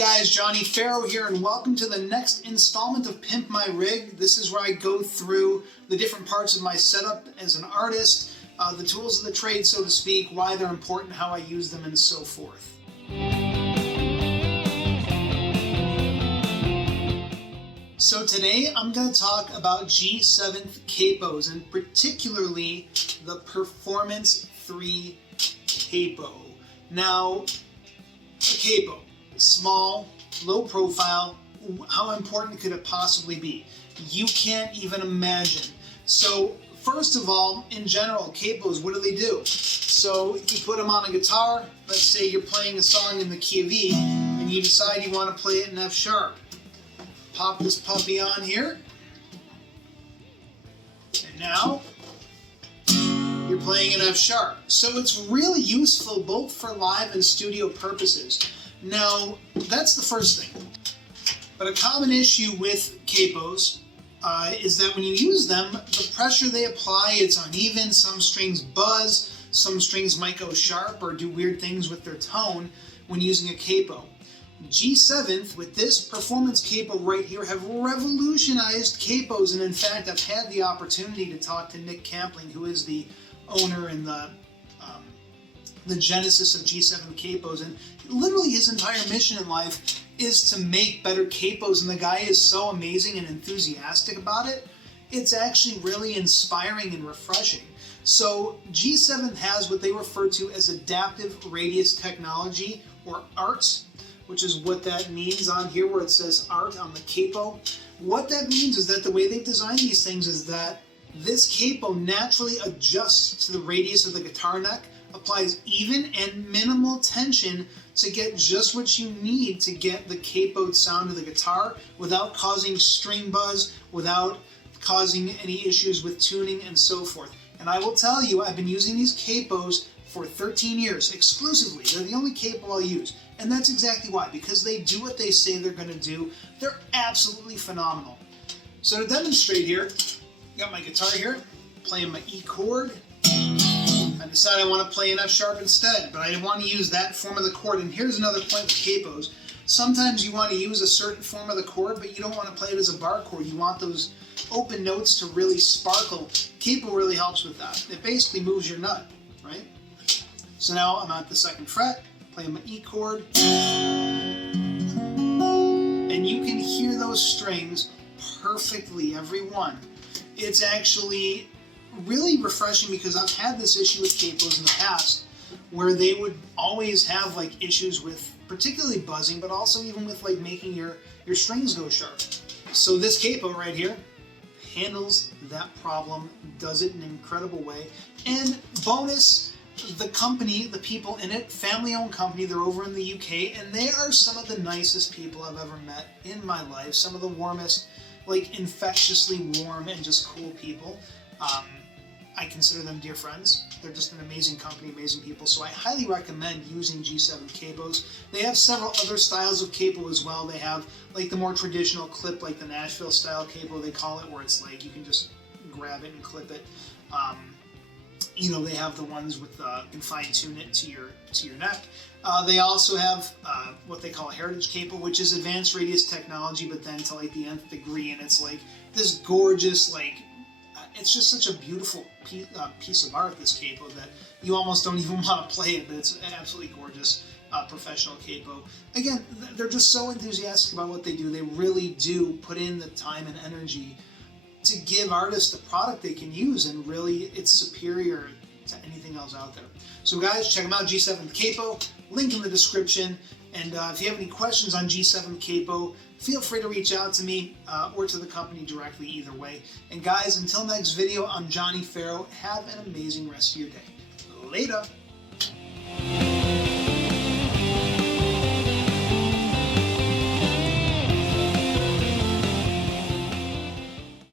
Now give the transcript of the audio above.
guys, Johnnie Ferro here, and welcome to the next installment of Pimp My Rig. This is where I go through the different parts of my setup as an artist, the tools of the trade, so to speak, why they're important, how I use them, and so forth. So today I'm going to talk about G7th capos, and particularly the Performance 3 capo. Now, a capo, small, low profile, how important could it possibly be? You can't even imagine. So first of all, in general, capos, what do? So you put them on a guitar. Let's say you're playing a song in the key of E and you decide you want to play it in F sharp. Pop this puppy on here. And now you're playing in F sharp. So it's really useful both for live and studio purposes. Now, that's the first thing. But a common issue with capos is that when you use them, the pressure they apply, it's uneven. Some strings buzz, some strings might go sharp or do weird things with their tone when using a capo. G7th, with this performance capo right here, have revolutionized capos, and in fact, I've had the opportunity to talk to Nick Campling, who is the owner and the genesis of G7 capos, and literally his entire mission in life is to make better capos, and the guy is so amazing and enthusiastic about it. It's actually really inspiring and refreshing. So G7 has what they refer to as adaptive radius technology, or ART, which is what that means on here where it says ART on the capo. What that means is that the way they've designed these things is that this capo naturally adjusts to the radius of the guitar neck, applies even and minimal tension to get just what you need to get the capoed sound of the guitar without causing string buzz, without causing any issues with tuning and so forth. And I will tell you, I've been using these capos for 13 years exclusively. They're the only capo I'll use. And that's exactly why, because they do what they say they're going to do. They're absolutely phenomenal. So to demonstrate here, got my guitar here, playing my E chord. I decided I want to play an F sharp instead, but I want to use that form of the chord. And here's another point with capos. Sometimes you want to use a certain form of the chord, but you don't want to play it as a bar chord. You want those open notes to really sparkle. Capo really helps with that. It basically moves your nut, right? So now I'm at the 2nd fret, playing my E chord. And you can hear those strings perfectly, every one. It's actually really refreshing because I've had this issue with capos in the past where they would always have like issues with particularly buzzing, but also even with like making your strings go sharp. So this capo right here handles that problem, does it in an incredible way. And bonus, the company, the people in it, family-owned company, they're over in the UK, and they are some of the nicest people I've ever met in my life, some of the warmest, like infectiously warm and just cool people. I consider them dear friends. They're just an amazing company, amazing people, so I highly recommend using G7 capos. They have several other styles of capo as well. They have like the more traditional clip, like the Nashville style capo, they call it, where it's like you can just grab it and clip it. You know, they have the ones with you can fine tune it to your neck. They also have what they call a heritage capo, which is advanced radius technology, but then to like the nth degree, and it's like this gorgeous, like it's just such a beautiful piece of art, this capo, that you almost don't even want to play it, but it's an absolutely gorgeous professional capo. Again, they're just so enthusiastic about what they do. They really do put in the time and energy to give artists a product they can use, and really it's superior to anything else out there. So guys, check them out, G7th capo, link in the description, and if you have any questions on G7 capo, feel free to reach out to me or to the company directly, either way. And guys, until next video, I'm Johnnie Ferro. Have an amazing rest of your day. Later!